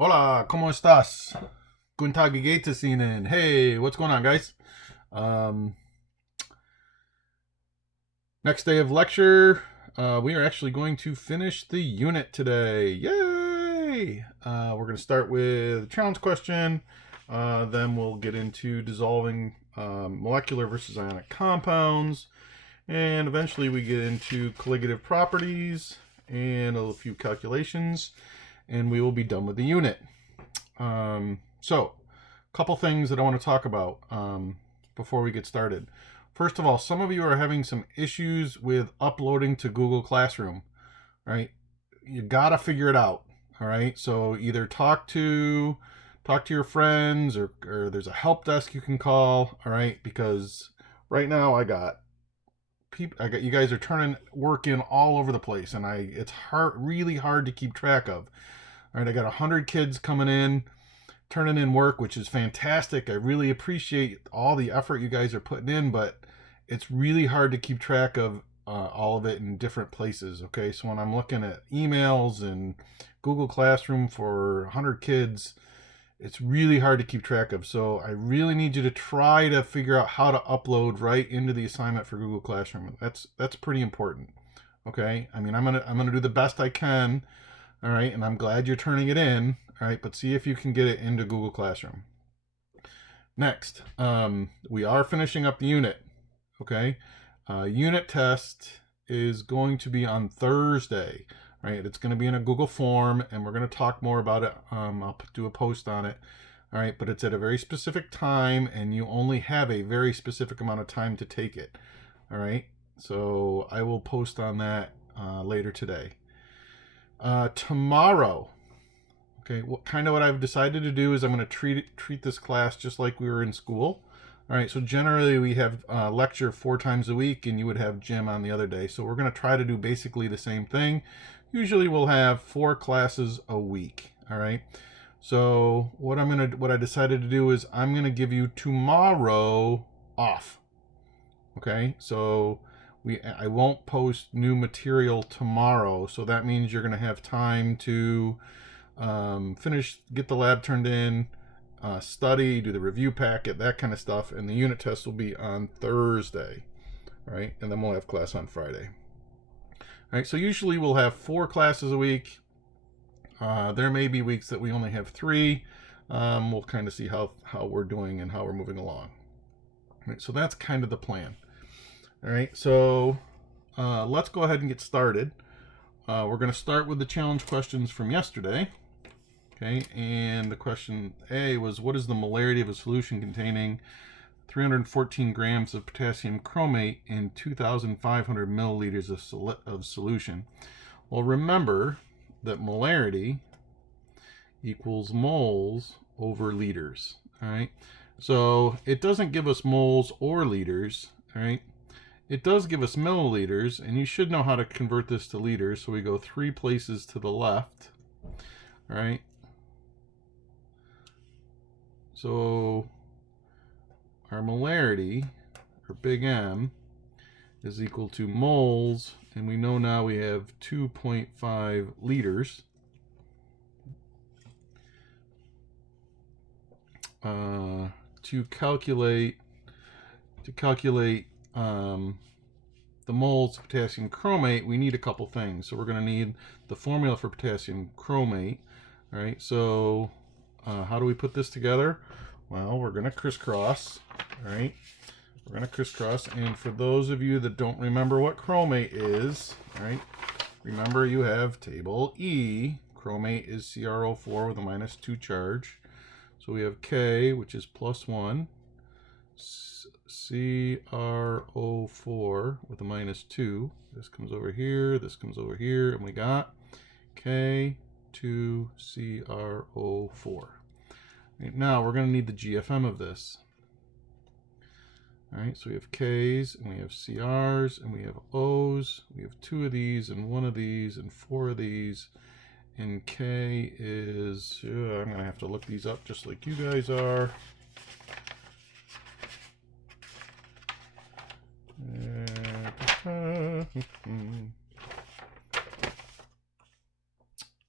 Hola, ¿cómo estás? Guten Tag, wie geht es Ihnen? Hey, what's going on, guys? Um, Next day of lecture. We are actually going to finish the unit today. Yay! We're going to start with a challenge question. Then we'll get into dissolving molecular versus ionic compounds. And eventually we get into colligative properties and a few calculations. And we will be done with the unit. So, a couple things that I want to talk about before we get started. First of all, some of you are having some issues with uploading to Google Classroom, right? You gotta figure it out, all right? So either talk to your friends, or there's a help desk you can call, all right? Because right now I got you guys are turning work in all over the place, and it's really hard to keep track of. All right, I got 100 kids coming in turning in work, which is fantastic. I really appreciate all the effort you guys are putting in, but it's really hard to keep track of all of it in different places. Okay, so when I'm looking at emails and Google Classroom for 100 kids, it's really hard to keep track of. So I really need you to try to figure out how to upload right into the assignment for Google Classroom. That's pretty important. Okay, I mean I'm gonna do the best I can. All right, and I'm glad you're turning it in. All right, but see if you can get it into Google Classroom. Next, we are finishing up the unit. Okay, unit test is going to be on Thursday. Right, it's going to be in a Google form, and we're going to talk more about it. I'll do a post on it. All right, but it's at a very specific time, and you only have a very specific amount of time to take it. All right, so I will post on that later today. Tomorrow, okay, what I've decided to do is I'm going to treat this class just like we were in school. All right, so generally we have lecture 4 times a week, and you would have gym on the other day. So we're going to try to do basically the same thing. Usually we'll have 4 classes a week. All right. So what I decided to do is I'm gonna give you tomorrow off. Okay, so I won't post new material tomorrow, so that means you're gonna have time to finish, get the lab turned in, study, do the review packet, that kind of stuff, and the unit test will be on Thursday, right? And then we'll have class on Friday. All right, so usually we'll have 4 classes a week. There may be weeks that we only have 3. We'll kind of see how we're doing and how we're moving along. All right, so that's kind of the plan. All right, so let's go ahead and get started. We're going to start with the challenge questions from yesterday. Okay, and the question A was, what is the molarity of a solution containing 314 grams of potassium chromate in 2,500 milliliters of solution? Well, remember that molarity equals moles over liters. All right, so it doesn't give us moles or liters. All right, it does give us milliliters, and you should know how to convert this to liters. So we go 3 places to the left. All right, so our molarity, or big M, is equal to moles, and we know now we have 2.5 liters. To calculate the moles of potassium chromate, we need a couple things. So we're going to need the formula for potassium chromate. All right, so how do we put this together? Well, we're going to crisscross. All right, we're going to crisscross. And for those of you that don't remember what chromate is, all right, remember you have table E. Chromate is CrO4 with a -2 charge. So we have K, which is +1, CrO4 with a -2. This comes over here, this comes over here, and we got K2CrO4. Right, now we're going to need the GFM of this. All right, so we have Ks, and we have Crs, and we have Os. We have 2 of these, and 1 of these, and 4 of these. And K is, I'm going to have to look these up just like you guys are.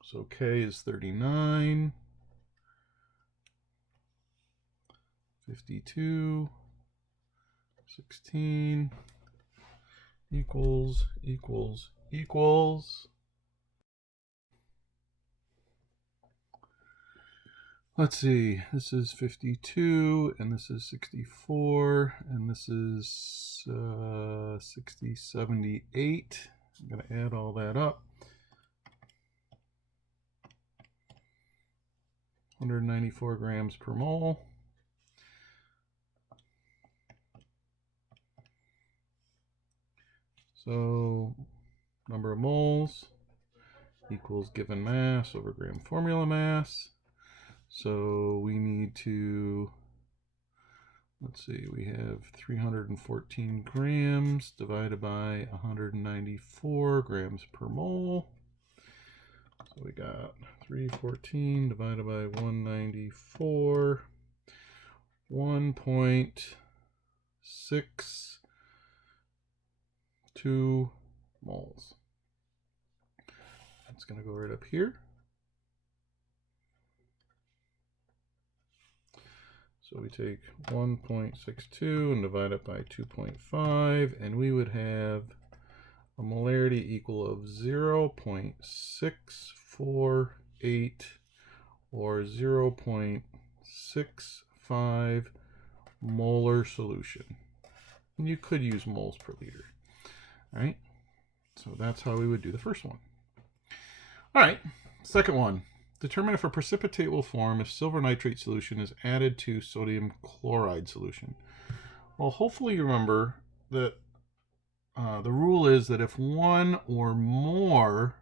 So K is 39. 52, 16 equals. Let's see, this is 52, and this is 64, and this is 60, 78. I'm going to add all that up. 194 grams per mole. So number of moles equals given mass over gram formula mass. So we need to, let's see, we have 314 grams divided by 194 grams per mole. So we got 314 divided by 194, 1.62 moles. That's going to go right up here. So we take 1.62 and divide it by 2.5, and we would have a molarity equal of 0.648 or 0.65 molar solution. And you could use moles per liter. All right, so that's how we would do the first one. All right, second one. Determine if a precipitate will form if silver nitrate solution is added to sodium chloride solution. Well, hopefully you remember that the rule is that if one or more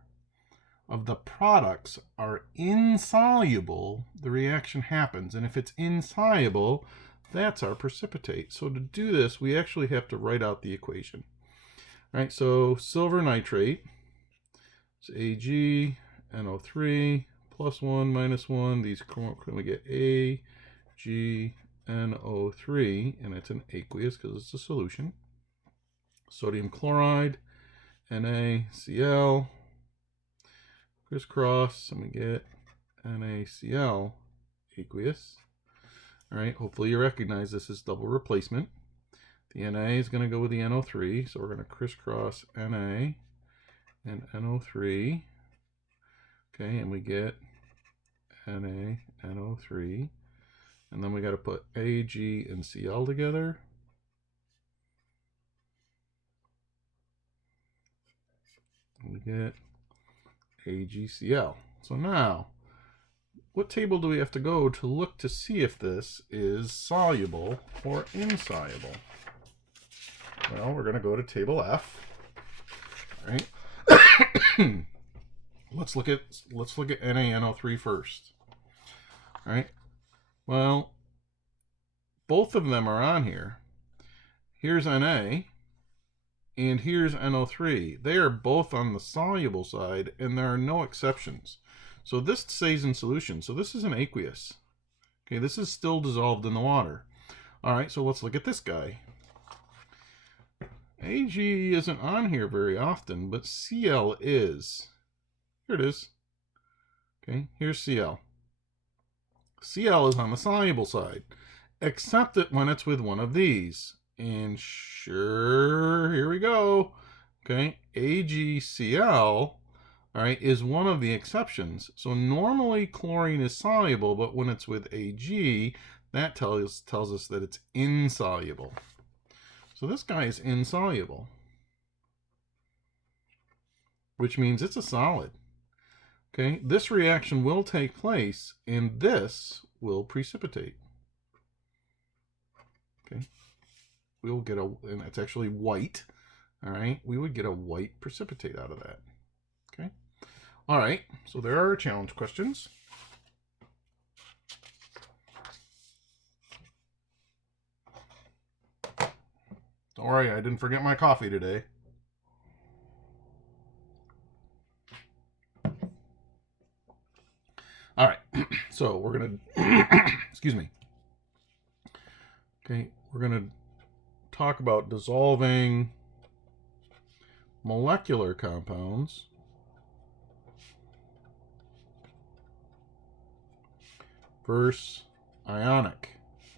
of the products are insoluble, the reaction happens. And if it's insoluble, that's our precipitate. So to do this, we actually have to write out the equation. All right, so silver nitrate is AgNO3 plus 1 minus 1. These we get AgNO3, and it's an aqueous because it's a solution. Sodium chloride, NaCl, crisscross, and we get NaCl aqueous. All right, hopefully you recognize this is double replacement. The Na is going to go with the NO3, so we're going to crisscross Na and NO3. Okay, and we get NaNO3. And then we got to put Ag and Cl together. And we get AgCl. So now, what table do we have to go to look to see if this is soluble or insoluble? Well, we're going to go to table F. All right. Let's look at NaNO3 first. All right. Well, both of them are on here. Here's Na and here's NO3. They are both on the soluble side, and there are no exceptions. So this stays in solution. So this is an aqueous. Okay, this is still dissolved in the water. All right, so let's look at this guy. Ag isn't on here very often, but Cl is. Here it is. Okay, here's Cl. Cl is on the soluble side, except that when it's with one of these. And sure, here we go. Okay, AgCl, all right, is one of the exceptions. So normally chlorine is soluble, but when it's with Ag, that tells us that it's insoluble. So this guy is insoluble, which means it's a solid. Okay, this reaction will take place, and this will precipitate. Okay, we will get and it's actually white. All right, we would get a white precipitate out of that. Okay, all right, so there are our challenge questions. Don't worry, I didn't forget my coffee today. All right, so we're going to, excuse me. Okay, we're going to talk about dissolving molecular compounds versus ionic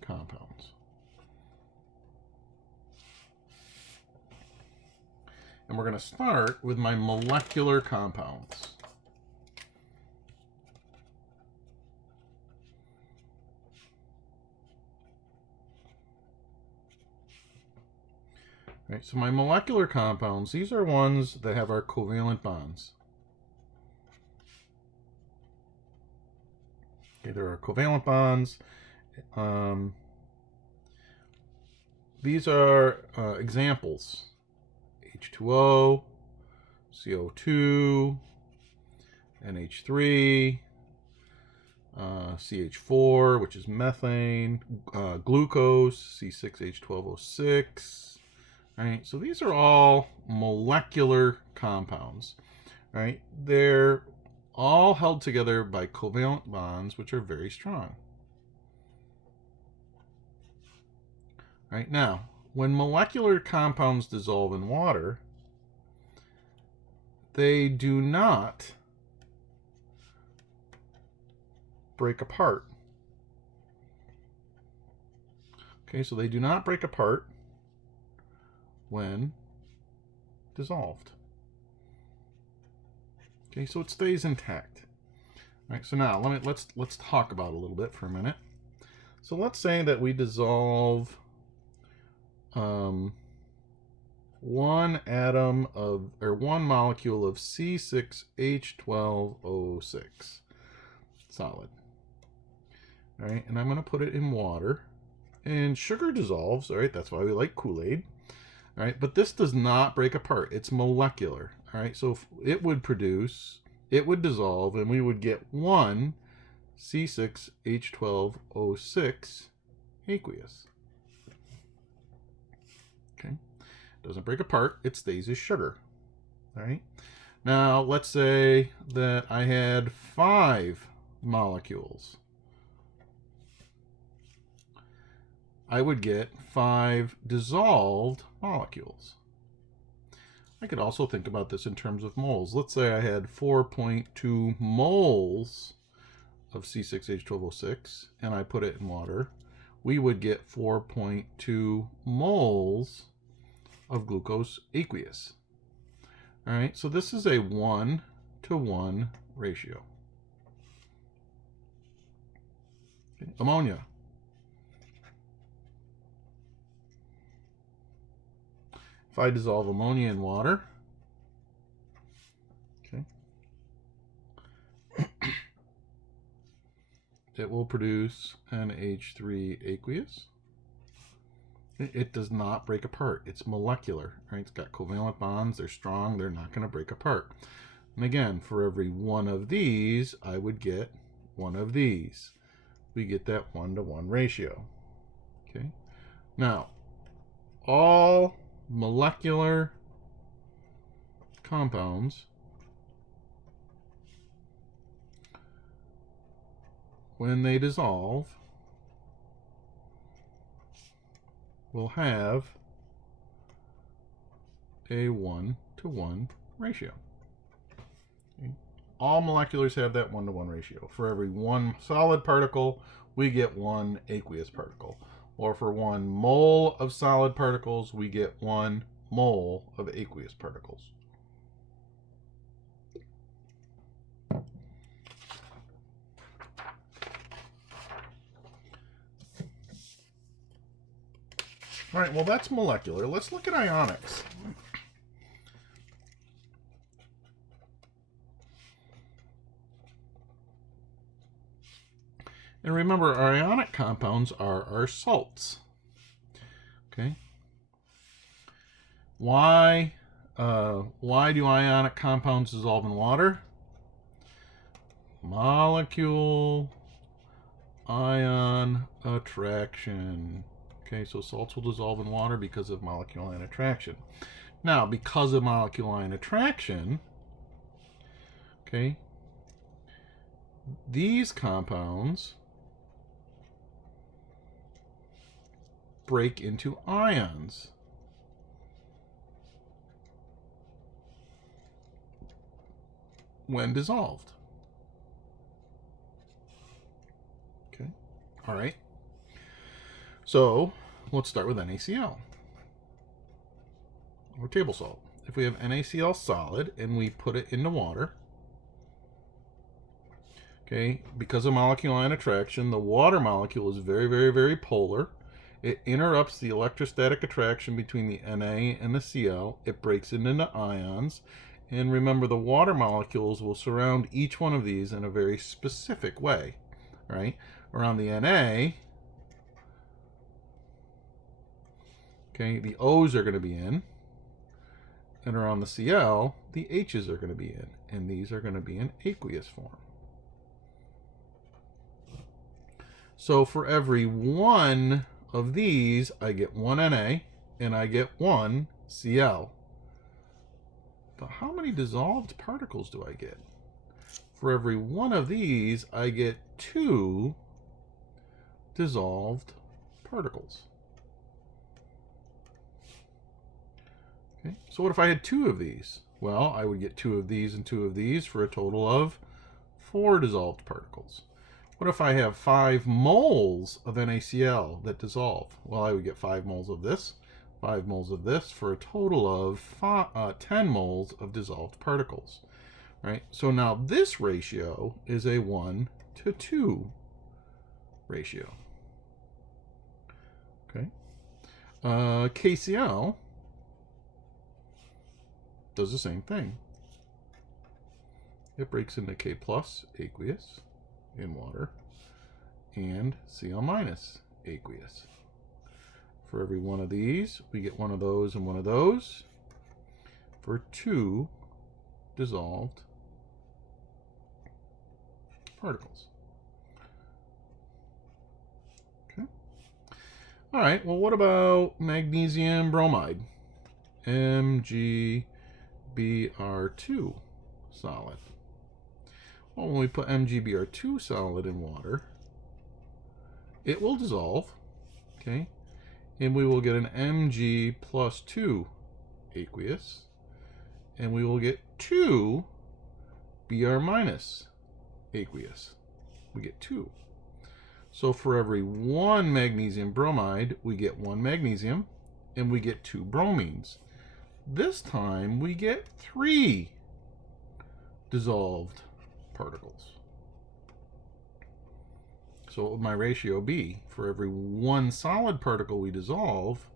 compounds. And we're going to start with my molecular compounds. Right, so my molecular compounds, these are ones that have our covalent bonds. Okay, there are covalent bonds. These are examples. H2O, CO2, NH3, CH4, which is methane, glucose, C6H12O6. Right, so these are all molecular compounds. Right, they're all held together by covalent bonds, which are very strong. Right, now, when molecular compounds dissolve in water, they do not break apart. Okay, so they do not break apart when dissolved. Okay, so it stays intact. All right, so now let's talk about it a little bit for a minute. So let's say that we dissolve one atom of, or one molecule of C6H12O6 solid. All right, and I'm going to put it in water. And sugar dissolves, all right, that's why we like Kool-Aid. All right, but this does not break apart. It's molecular. All right, so it would dissolve, and we would get one C6H12O6 aqueous. Okay, doesn't break apart. It stays as sugar. All right. Now let's say that I had 5 molecules. I would get 5 dissolved molecules. I could also think about this in terms of moles. Let's say I had 4.2 moles of C6H12O6 and I put it in water. We would get 4.2 moles of glucose aqueous. All right, so this is a 1-to-1 ratio. Okay. Ammonia. If I dissolve ammonia in water, okay, it will produce an H3 aqueous. It does not break apart. It's molecular, right? It's got covalent bonds. They're strong. They're not going to break apart. And again, for every one of these, I would get one of these. We get that 1-to-1 ratio. Okay. Now, all molecular compounds when they dissolve will have a 1-to-1 ratio. Okay. All moleculars have that 1-to-1 ratio. For every 1 solid particle, we get 1 aqueous particle. Or for 1 mole of solid particles, we get 1 mole of aqueous particles. All right, well, that's molecular. Let's look at ionics. And remember, our ionic compounds are our salts. Okay. Why do ionic compounds dissolve in water? Molecule ion attraction. Okay, so salts will dissolve in water because of molecule ion attraction. Now, because of molecule ion attraction, okay, these compounds break into ions. When dissolved. Okay, all right. So let's start with NaCl, or table salt. If we have NaCl solid and we put it into water, okay, because of molecule ion attraction, the water molecule is very, very, very polar. It interrupts the electrostatic attraction between the Na and the Cl. It breaks it into ions. And remember, the water molecules will surround each one of these in a very specific way, right? Around the Na, okay, the O's are going to be in. And around the Cl, the H's are going to be in. And these are going to be in aqueous form. So for every one of these, I get one Na and I get one Cl. But how many dissolved particles do I get? For every one of these, I get 2 dissolved particles. Okay, so what if I had 2 of these? Well, I would get 2 of these and 2 of these for a total of 4 dissolved particles. What if I have 5 moles of NaCl that dissolve? Well, I would get 5 moles of this, 5 moles of this, for a total of 10 moles of dissolved particles. Right? So now this ratio is a 1:2 ratio. Okay. KCl does the same thing. It breaks into K plus aqueous in water and Cl minus aqueous. For every one of these, we get one of those and one of those for 2 dissolved particles. Okay. All right, well, what about magnesium bromide? MgBr2 solid. Well, when we put MgBr2 solid in water, it will dissolve, okay? And we will get an Mg plus 2 aqueous, and we will get 2 Br minus aqueous. We get 2. So for every 1 magnesium bromide, we get 1 magnesium, and we get 2 bromines. This time, we get 3 dissolved particles. So what would my ratio be? For every 1 solid particle we dissolve,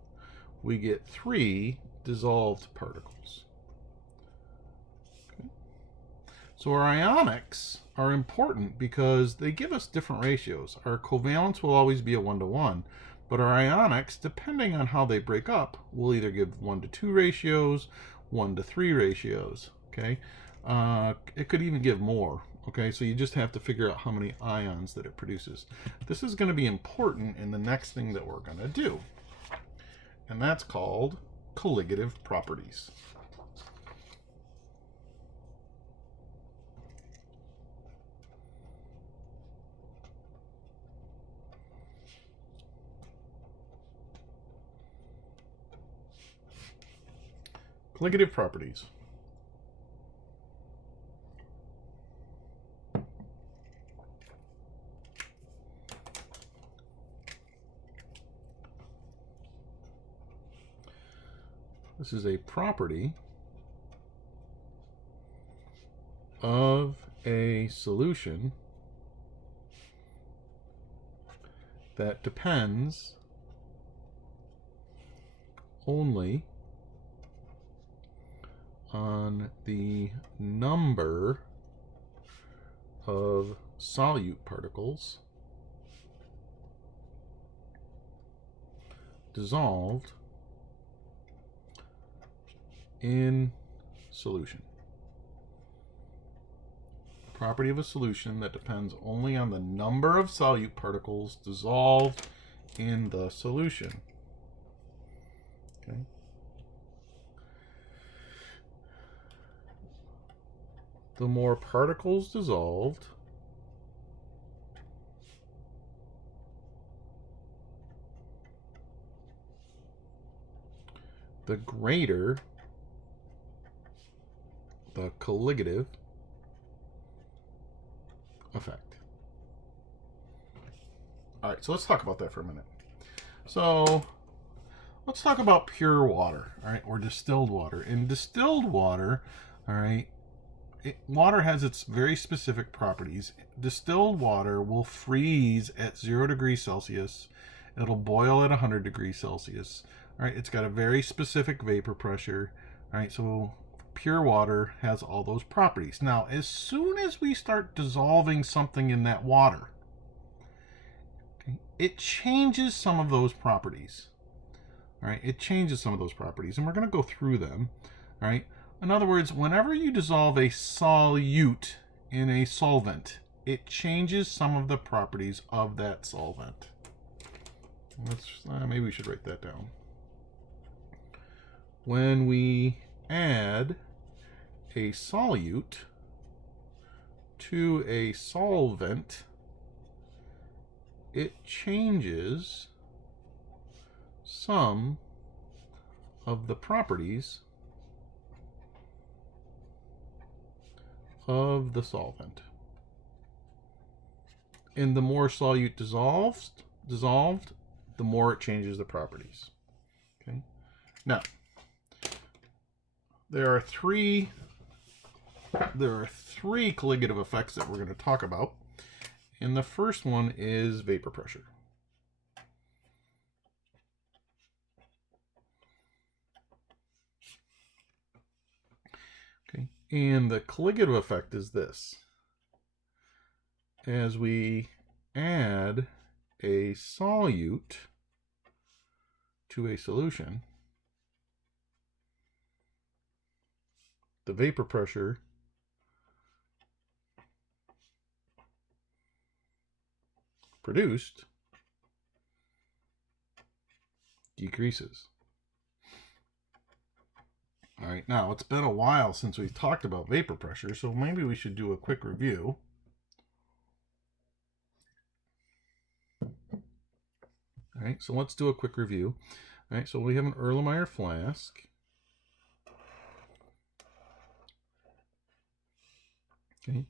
we get 3 dissolved particles. Okay. So our ionics are important because they give us different ratios. Our covalence will always be a 1:1, but our ionics, depending on how they break up, will either give 1:2 ratios, 1:3 ratios. Okay, it could even give more. Okay, so you just have to figure out how many ions that it produces. This is going to be important in the next thing that we're going to do, and that's called colligative properties. Colligative properties. This is a property of a solution that depends only on the number of solute particles dissolved in solution. Property of a solution that depends only on the number of solute particles dissolved in the solution. Okay. The more particles dissolved, the greater the colligative effect. All right, so let's talk about that for a minute. So let's talk about pure water, all right, or distilled water. In distilled water, all right, water has its very specific properties. Distilled water will freeze at 0 degrees Celsius. It'll boil at 100 degrees Celsius. All right, it's got a very specific vapor pressure. All right, so pure water has all those properties. Now, as soon as we start dissolving something in that water, okay, it changes some of those properties. All right, it changes some of those properties, and we're going to go through them. All right. In other words, whenever you dissolve a solute in a solvent, it changes some of the properties of that solvent. Maybe we should write that down. When we add a solute to a solvent, it changes some of the properties of the solvent. And the more solute dissolved, the more it changes the properties. Okay. Now, there are three colligative effects that we're going to talk about. And the first one is vapor pressure. Okay. And the colligative effect is this. As we add a solute to a solution, the vapor pressure produced decreases. All right, now it's been a while since we've talked about vapor pressure, so maybe we should do a quick review. All right, so let's do a quick review. All right, so we have an Erlenmeyer flask. Okay.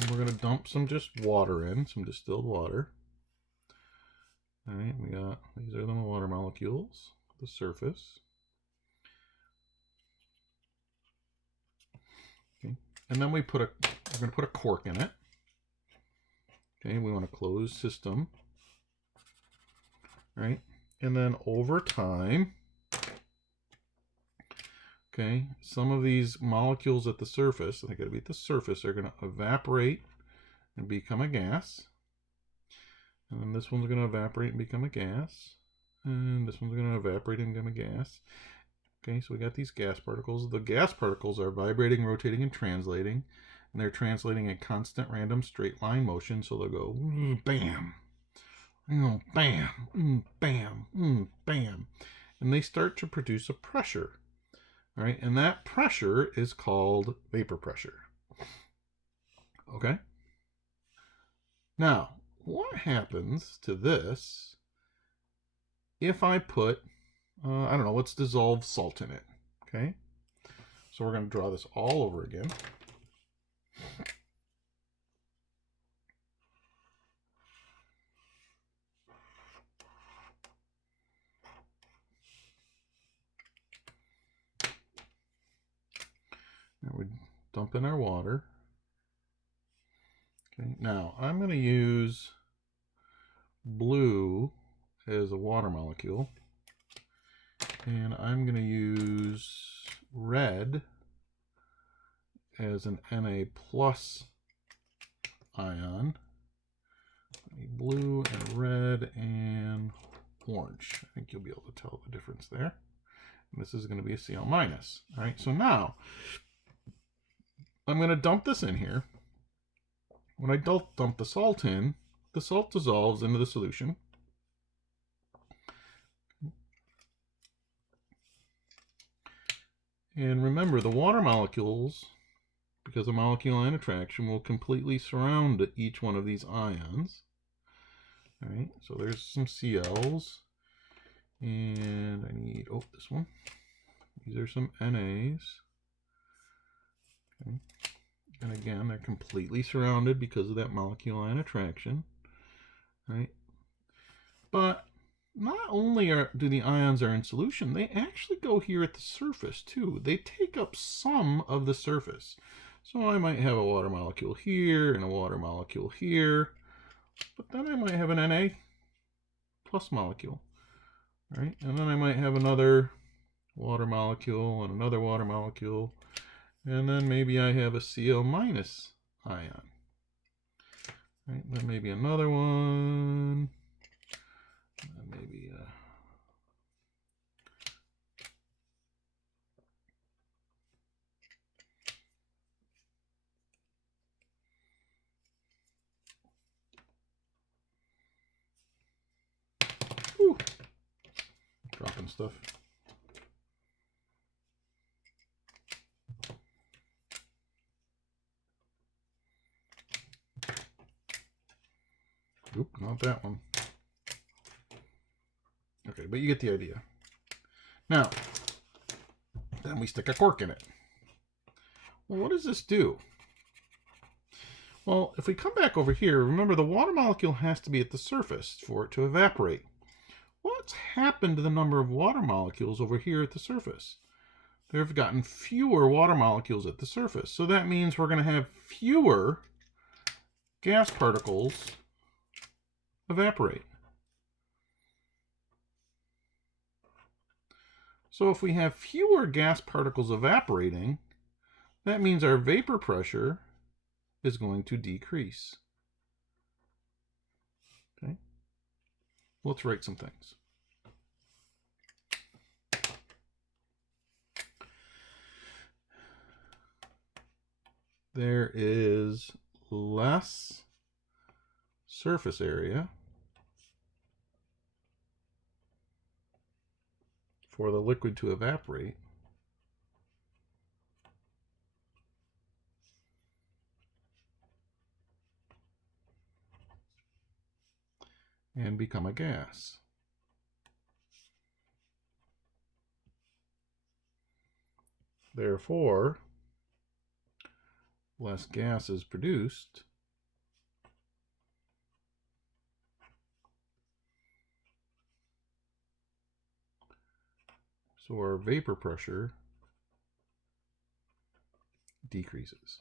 And we're going to dump some just water in, some distilled water. All right, these are the water molecules, the surface. Okay. And then we're going to put a cork in it. Okay, we want a closed system. Right? And then over time, okay, some of these molecules at the surface, they got to be at the surface, are going to evaporate and become a gas. And then this one's going to evaporate and become a gas. And this one's going to evaporate and become a gas. Okay, so we got these gas particles. The gas particles are vibrating, rotating, and translating. And they're translating a constant random straight line motion. So they'll go bam, bam, bam, bam. And they start to produce a pressure. All right, and that pressure is called vapor pressure. Okay? Now, what happens to this if I put, I don't know, let's dissolve salt in it. Okay? So we're going to draw this all over again. Now we dump in our water. Okay, now I'm going to use blue as a water molecule, and I'm going to use red as an Na plus ion. Blue and red and orange. I think you'll be able to tell the difference there. And this is going to be a Cl minus. All right, so now I'm going to dump this in here. When I dump the salt in, the salt dissolves into the solution. And remember, the water molecules, because of molecular ion attraction, will completely surround each one of these ions. All right, so there's some Cl's. And I need, this one. These are some NAs. Okay. And again, they're completely surrounded because of that molecular ion attraction. Right? But not only do the ions are in solution, they actually go here at the surface too. They take up some of the surface. So I might have a water molecule here and a water molecule here, but then I might have an Na plus molecule, right? And then I might have another water molecule and another water molecule, and then maybe I have a Cl minus ion, right? Then maybe another one, and maybe Ooh, dropping stuff. Oop, not that one. Okay, but you get the idea. Now, then we stick a cork in it. Well, what does this do? Well, if we come back over here, remember the water molecule has to be at the surface for it to evaporate. What's happened to the number of water molecules over here at the surface? They've gotten fewer water molecules at the surface. So that means we're going to have fewer gas particles evaporate. So if we have fewer gas particles evaporating, that means our vapor pressure is going to decrease. Okay, let's write some things. There is less surface area for the liquid to evaporate, and become a gas. Therefore, less gas is produced, so our vapor pressure decreases.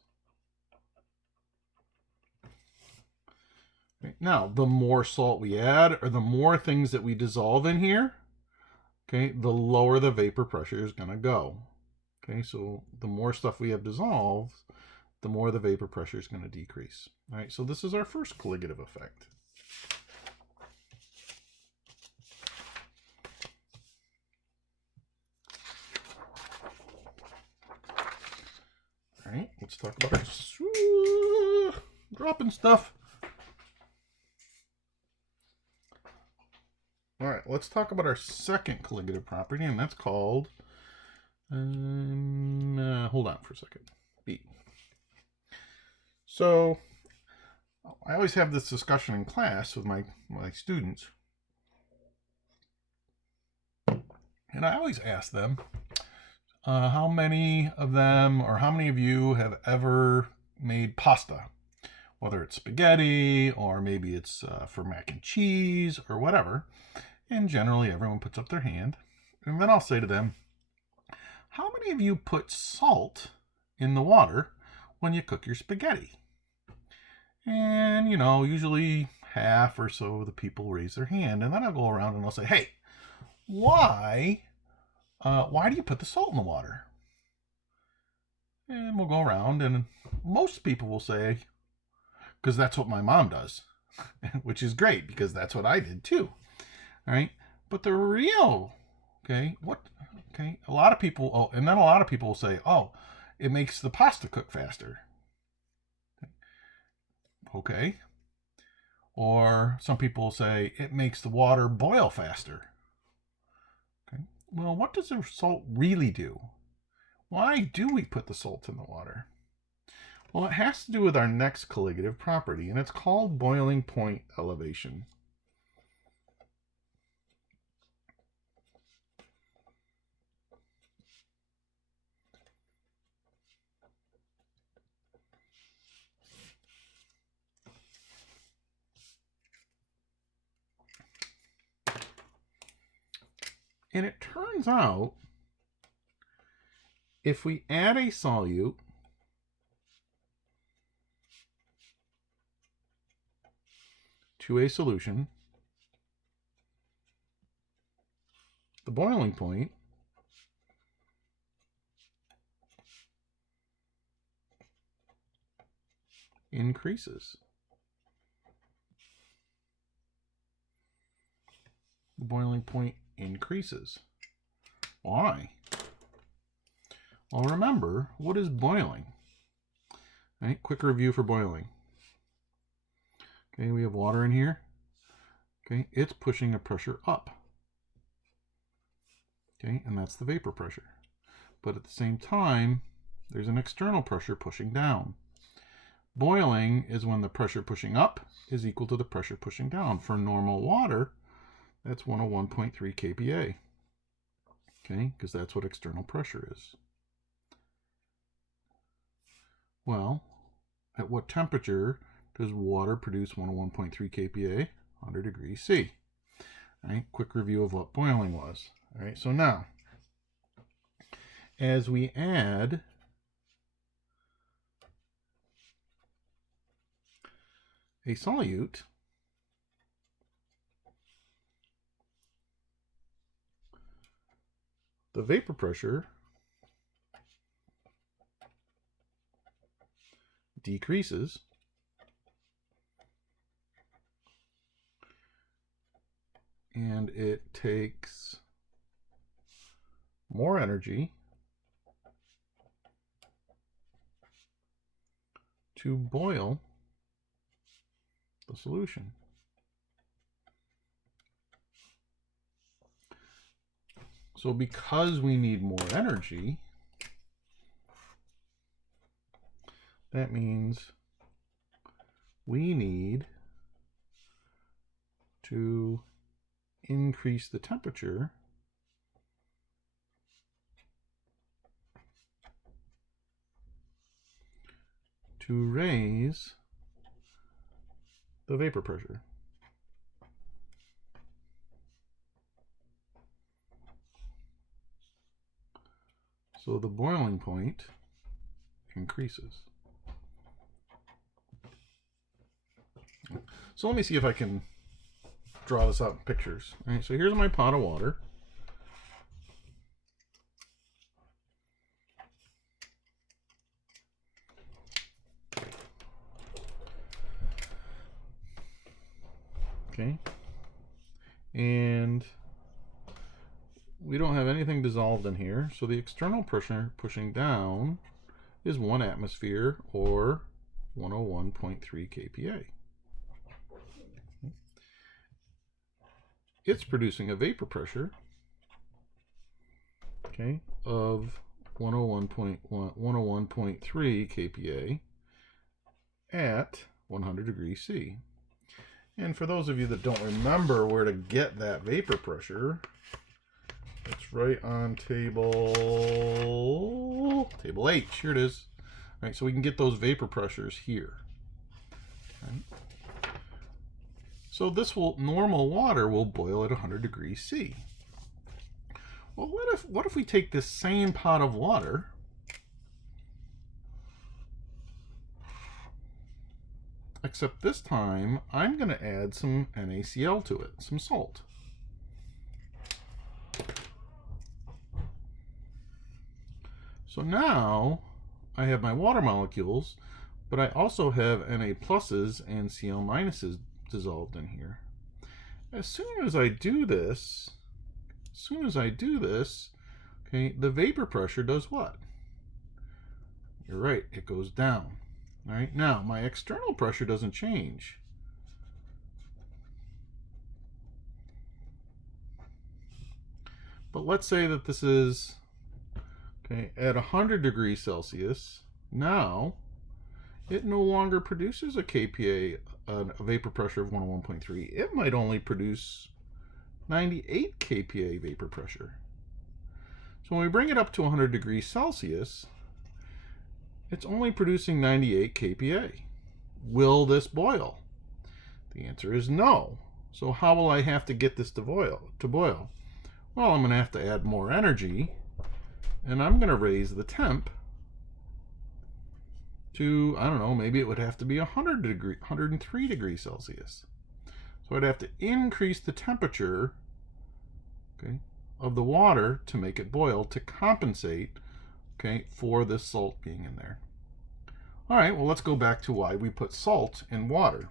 Okay, now, the more salt we add, or the more things that we dissolve in here, okay, the lower the vapor pressure is going to go. Okay, so the more stuff we have dissolved, the more the vapor pressure is going to decrease. All right, so this is our first colligative effect. All right, let's talk about our dropping stuff. All right, let's talk about our second colligative property, and that's called, hold on for a second, B. So I always have this discussion in class with my students, and I always ask them, how many of them or how many of you have ever made pasta, whether it's spaghetti or maybe it's for mac and cheese or whatever. And generally everyone puts up their hand, and then I'll say to them, how many of you put salt in the water when you cook your spaghetti? And, you know, usually half or so of the people raise their hand, and then I'll go around and I'll say, hey, why do you put the salt in the water? And we'll go around, and most people will say, because that's what my mom does, which is great because that's what I did too. All right, but the real, a lot of people, and then a lot of people will say, oh, it makes the pasta cook faster. Okay. Or some people will say it makes the water boil faster. Okay. Well, what does the salt really do? Why do we put the salt in the water? Well, it has to do with our next colligative property, and it's called boiling point elevation. And it turns out, if we add a solute to a solution, the boiling point increases. The boiling point increases. Why? Well, remember, what is boiling? Right? Quick review for boiling. Okay, we have water in here. Okay, it's pushing the pressure up. Okay, and that's the vapor pressure. But at the same time, there's an external pressure pushing down. Boiling is when the pressure pushing up is equal to the pressure pushing down. For normal water, that's 101.3 kPa. Okay, because that's what external pressure is. Well, at what temperature does water produce 101.3 kPa? 100 degrees C. All right, quick review of what boiling was. All right, so now, as we add a solute, the vapor pressure decreases, and it takes more energy to boil the solution. So because we need more energy, that means we need to increase the temperature to raise the vapor pressure. So the boiling point increases. So let me see if I can draw this out in pictures. All right, so here's my pot of water. Okay. And we don't have anything dissolved in here, so the external pressure pushing down is 1 atmosphere, or 101.3 kPa. It's producing a vapor pressure, okay, of 101.3 kPa at 100 degrees C. And for those of you that don't remember where to get that vapor pressure, it's right on table H. Here it is. All right, so we can get those vapor pressures here. Right. So this normal water will boil at 100 degrees C. Well, what if we take this same pot of water except this time I'm going to add some NaCl to it, some salt. So now I have my water molecules, but I also have Na pluses and Cl minuses dissolved in here. As soon as I do this, okay, the vapor pressure does what? You're right, it goes down. All right, now my external pressure doesn't change. But let's say that this is, okay, at 100 degrees Celsius. Now it no longer produces a kPa, a vapor pressure of 101.3. It might only produce 98 kPa vapor pressure. So when we bring it up to 100 degrees Celsius, it's only producing 98 kPa. Will this boil? The answer is no. So how will I have to get this to boil? Well, I'm going to have to add more energy, and I'm going to raise the temp to, I don't know, maybe it would have to be 103 degrees Celsius. So I'd have to increase the temperature, okay, of the water to make it boil to compensate, okay, for this salt being in there. All right, well, let's go back to why we put salt in water.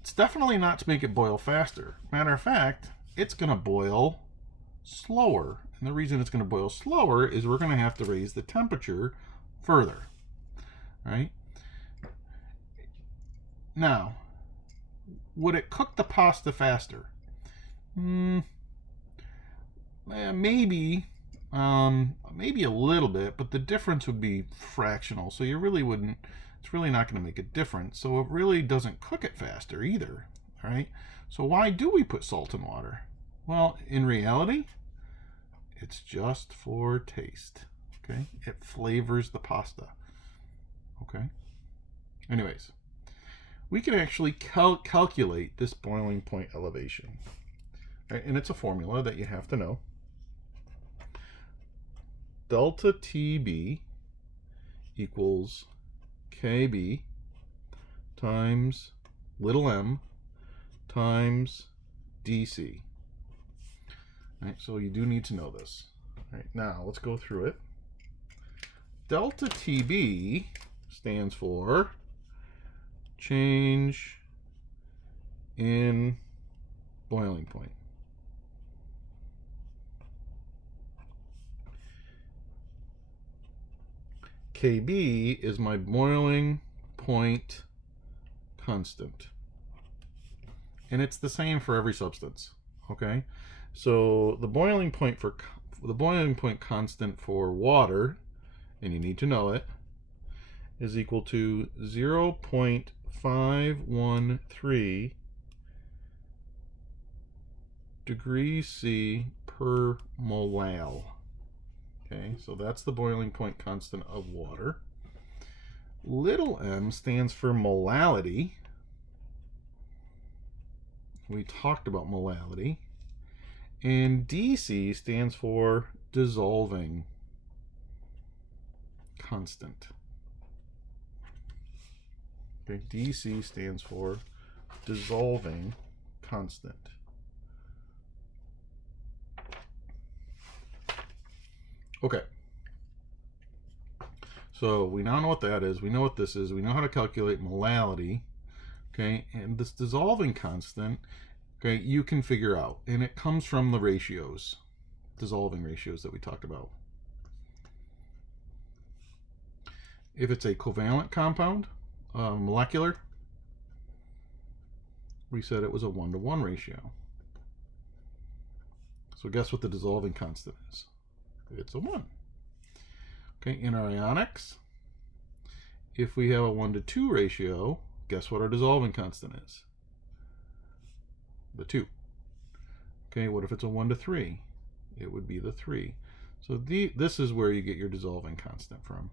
It's definitely not to make it boil faster. Matter of fact, it's going to boil slower. And the reason it's going to boil slower is we're going to have to raise the temperature further. Right? Now, would it cook the pasta faster? Maybe a little bit, but the difference would be fractional. So you really wouldn't, it's really not going to make a difference. So it really doesn't cook it faster either. All right? So why do we put salt in water? Well, in reality, it's just for taste. Okay? It flavors the pasta. Okay? Anyways, we can actually calculate this boiling point elevation. Right? And it's a formula that you have to know. Delta TB equals KB times little m times DC. Right, so you do need to know this. Right, now let's go through it. Delta TB stands for change in boiling point. KB is my boiling point constant. And it's the same for every substance. Okay? So the boiling point constant for water, and you need to know it, is equal to 0.513 degrees C per molal. Okay, so that's the boiling point constant of water. Little m stands for molality. We talked about molality. And DC stands for dissolving constant. Okay, DC stands for dissolving constant. Okay. So we now know what that is. We know what this is. We know how to calculate molality. Okay, and this dissolving constant, okay, you can figure out. And it comes from the ratios, dissolving ratios that we talked about. If it's a covalent compound, molecular, we said it was a 1-to-1 ratio. So guess what the dissolving constant is? It's a 1. Okay, in our ionics, if we have a 1-to-2 ratio, guess what our dissolving constant is? The 2. Okay, what if it's a 1-to-3? It would be the 3. So this is where you get your dissolving constant from.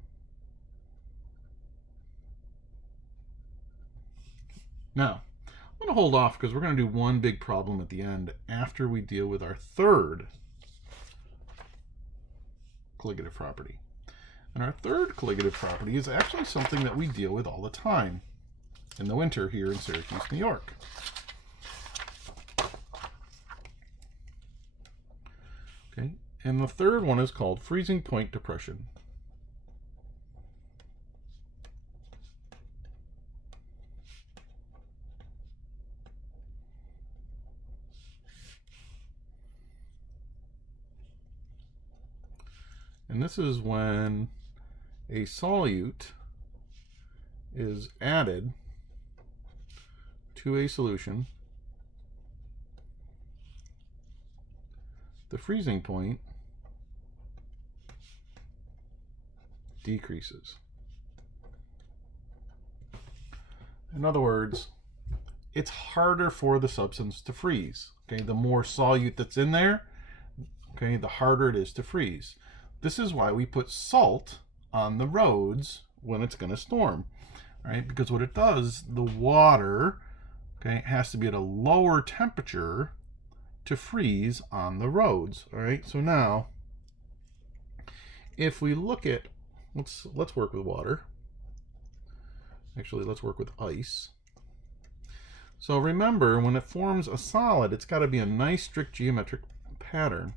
Now, I'm going to hold off because we're going to do one big problem at the end after we deal with our third colligative property. And our third colligative property is actually something that we deal with all the time in the winter here in Syracuse, New York. Okay, and the third one is called freezing point depression. And this is when a solute is added to a solution. The freezing point decreases. In other words, it's harder for the substance to freeze. Okay, the more solute that's in there, okay, the harder it is to freeze. This is why we put salt on the roads when it's going to storm, right? Because what it does, the water, okay, has to be at a lower temperature to freeze on the roads. All right, so now if we look at, let's work with water. Actually, let's work with ice. So remember, when it forms a solid, it's got to be a nice strict geometric pattern.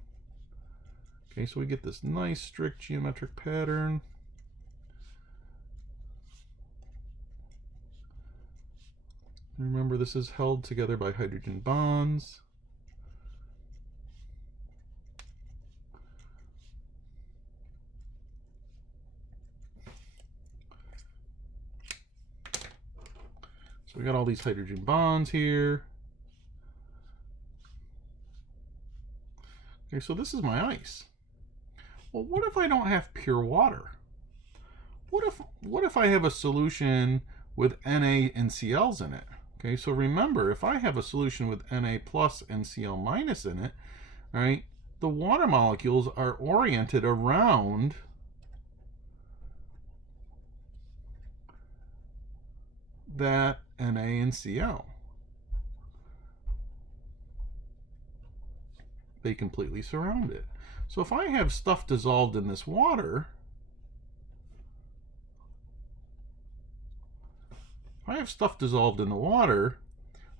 Okay, so we get this nice strict geometric pattern. Remember, this is held together by hydrogen bonds. So we got all these hydrogen bonds here. Okay, so this is my ice. Well, what if I don't have pure water? What if I have a solution with Na and Cl's in it? Okay, so remember, if I have a solution with Na plus and Cl minus in it, all right, the water molecules are oriented around that Na and Cl. They completely surround it. So if I have stuff dissolved in this water,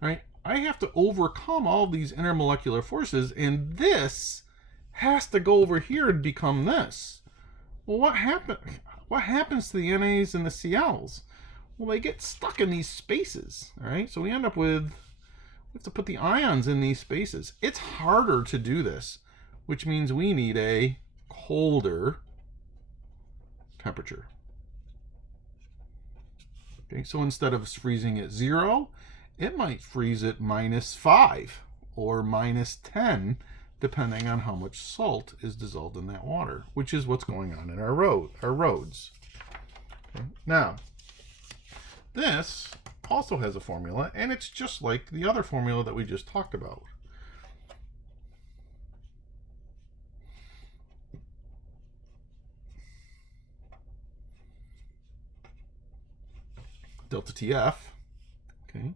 right, I have to overcome all these intermolecular forces, and this has to go over here and become this. Well, what happens to the NAs and the Cls? Well, they get stuck in these spaces, all right? So we end up with, we have to put the ions in these spaces. It's harder to do this, which means we need a colder temperature. Okay, so instead of freezing at 0, it might freeze at -5 or -10, depending on how much salt is dissolved in that water, which is what's going on in our roads. Okay. Now, this also has a formula, and it's just like the other formula that we just talked about. Delta TF, okay,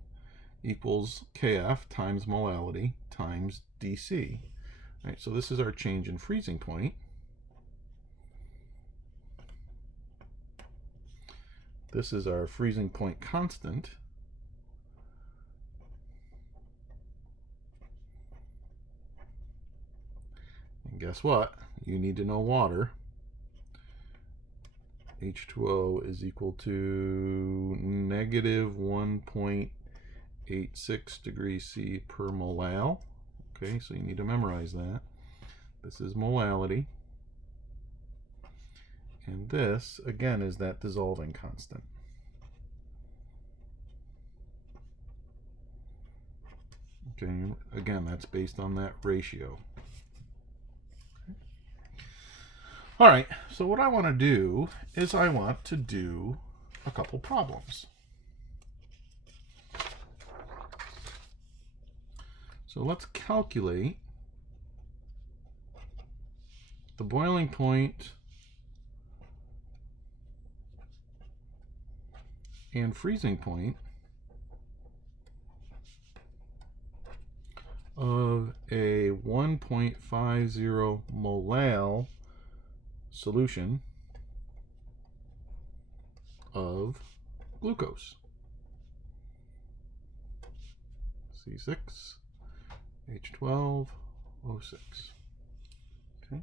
equals KF times molality times DC. All right, so this is our change in freezing point. This is our freezing point constant. And guess what? You need to know water. H2O is equal to negative 1.86 degrees C per molal. Okay, so you need to memorize that. This is molality. And this, again, is that dissolving constant. Okay, again, that's based on that ratio. All right, so what I want to do is I want to do a couple problems. So let's calculate the boiling point and freezing point of a 1.50 molal solution of glucose. C6, H12, O6. Okay.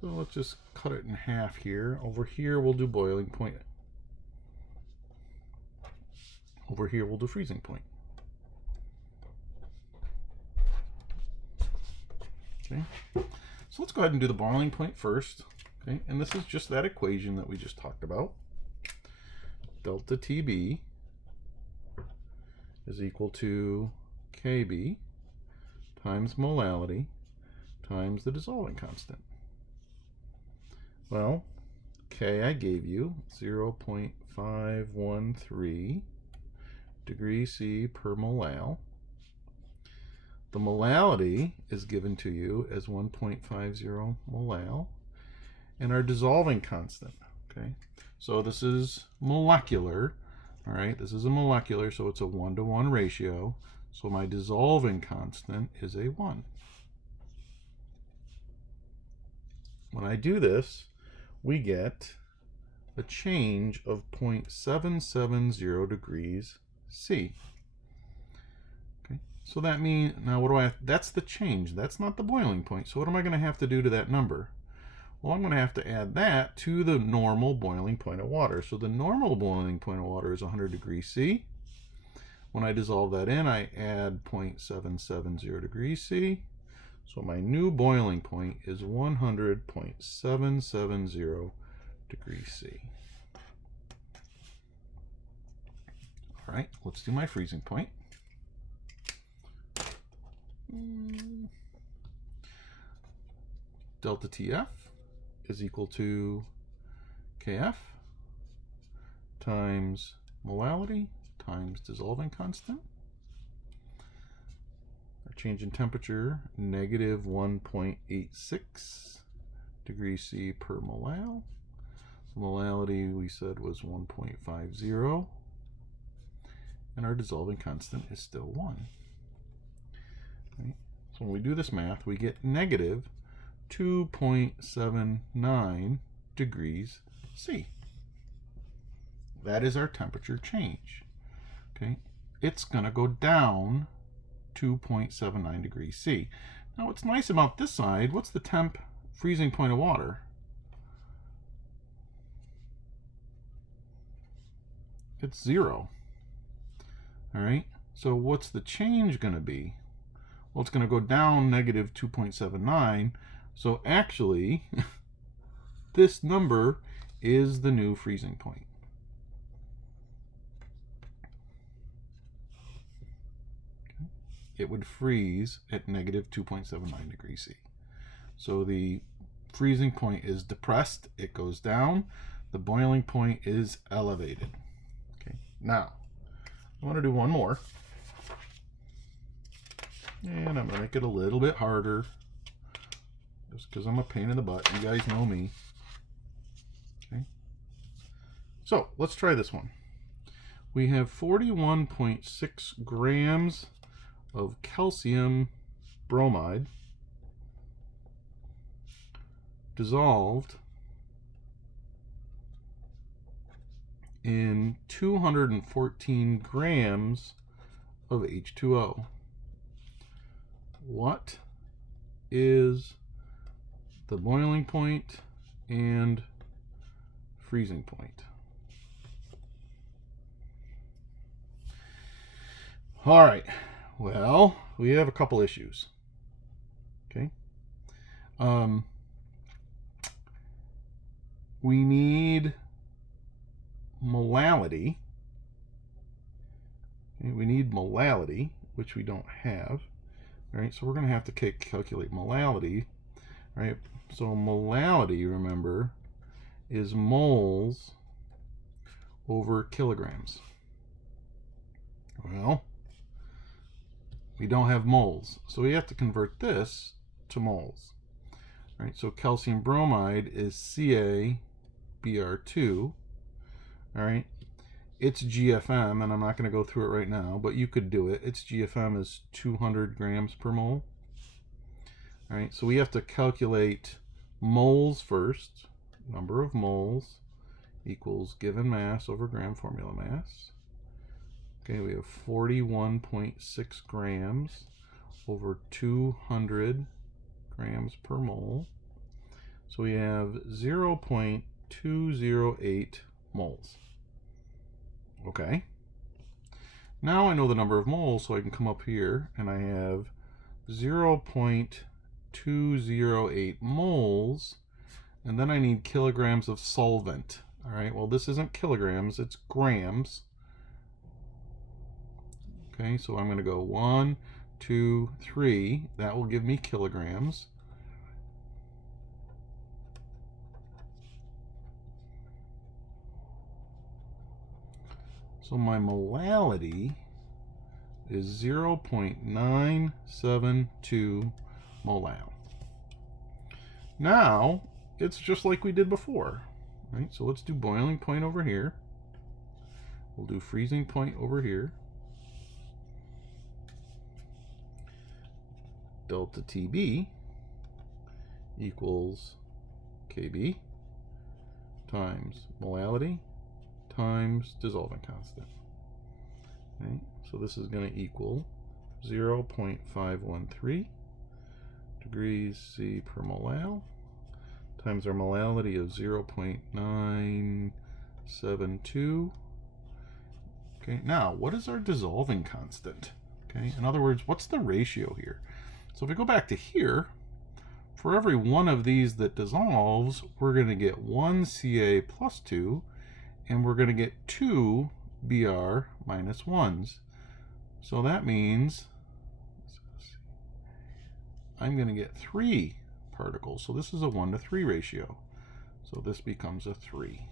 So let's just cut it in half here. Over here we'll do boiling point. Over here we'll do freezing point. Okay. So let's go ahead and do the boiling point first. Okay, and this is just that equation that we just talked about. Delta TB is equal to KB times molality times the dissolving constant. Well, K I gave you 0.513 degrees C per molal. The molality is given to you as 1.50 molal, and our dissolving constant. Okay, so this is molecular. All right, this is a molecular, so it's a 1-to-1 ratio. So my dissolving constant is a 1. When I do this, we get a change of 0.770 degrees C. Okay, so that means, now what do I have, that's the change, that's not the boiling point. So what am I going to have to do to that number? Well, I'm going to have to add that to the normal boiling point of water. So the normal boiling point of water is 100 degrees C. When I dissolve that in, I add 0.770 degrees C. So my new boiling point is 100.770 degrees C. All right, let's do my freezing point. Delta TF is equal to KF times molality times dissolving constant. Our change in temperature, negative 1.86 degrees C per molal. The molality we said was 1.50. And our dissolving constant is still 1. Okay. So when we do this math, we get negative 2.79 degrees C. That is our temperature change. Okay, it's going to go down 2.79 degrees C. Now what's nice about this side, what's the temp freezing point of water? It's 0. All right, so what's the change going to be? Well, it's going to go down negative 2.79. So actually, this number is the new freezing point. Okay. It would freeze at negative 2.79 degrees C. So the freezing point is depressed, it goes down. The boiling point is elevated. Okay. Now, I want to do one more. And I'm going to make it a little bit harder. Just because I'm a pain in the butt. You guys know me. Okay. So, let's try this one. We have 41.6 grams of calcium bromide dissolved in 214 grams of H2O. What is the boiling point and freezing point? All right, well, we have a couple issues. Okay. We need molality. Okay, we need molality, which we don't have. All right, so we're going to have to calculate molality. All right, so molality, remember, is moles over kilograms. Well, we don't have moles, so we have to convert this to moles. All right, so calcium bromide is CaBr2. All right, its GFM, and I'm not going to go through it right now, but you could do it. Its GFM is 200 grams per mole. All right, so we have to calculate moles first. Number of moles equals given mass over gram formula mass. Okay, we have 41.6 grams over 200 grams per mole. So we have 0.208 moles. Okay. Now I know the number of moles, so I can come up here and I have 0.208 moles, and then I need kilograms of solvent. All right, well, this isn't kilograms, it's grams. Okay, so I'm going to go 1, 2, 3. That will give me kilograms. So my molality is 0.972 molal. Now, it's just like we did before. Right? So let's do boiling point over here. We'll do freezing point over here. delta TB equals KB times molality times dissolvent constant. Okay, so this is going to equal 0.513 degrees C per molal times our molality of 0.972. Okay, now what is our dissolving constant? Okay, in other words, what's the ratio here? So if we go back to here, for every one of these that dissolves, we're going to get 1 Ca plus 2, and we're going to get 2 Br minus 1s. So that means I'm going to get 3 particles. So this is a 1 to 3 ratio. So this becomes a 3.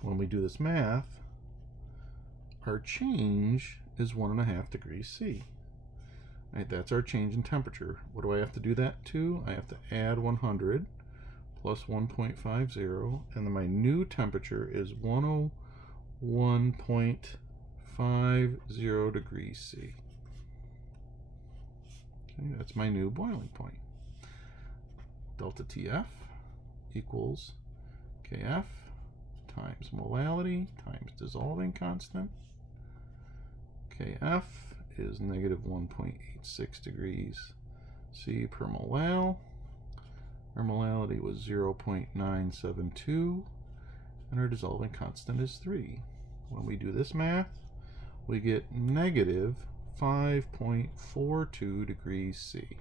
When we do this math, our change is 1.5 degrees C. Right, that's our change in temperature. What do I have to do that to? I have to add 100 plus 1.50, and then my new temperature is 101.50 degrees C. Okay, that's my new boiling point. Delta TF equals KF times molality times dissolving constant. KF is negative 1.86 degrees C per molal. Our molality was 0.972, and our dissolving constant is 3. When we do this math, we get negative 5.42 degrees C.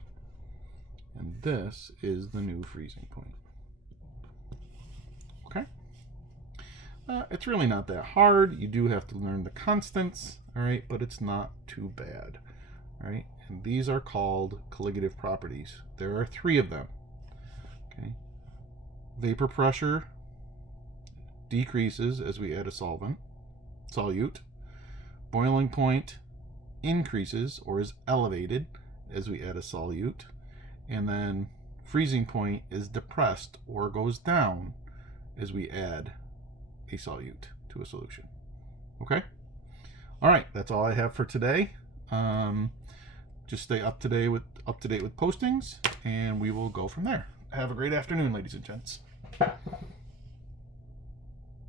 And this is the new freezing point. Okay? It's really not that hard. You do have to learn the constants, all right, but it's not too bad, all right? And these are called colligative properties. There are 3 of them, okay? Vapor pressure decreases as we add a solute. Boiling point increases or is elevated as we add a solute. And then freezing point is depressed or goes down as we add a solute to a solution. Okay? All right, that's all I have for today. Just stay up to date with postings, and we will go from there. Have a great afternoon, ladies and gents.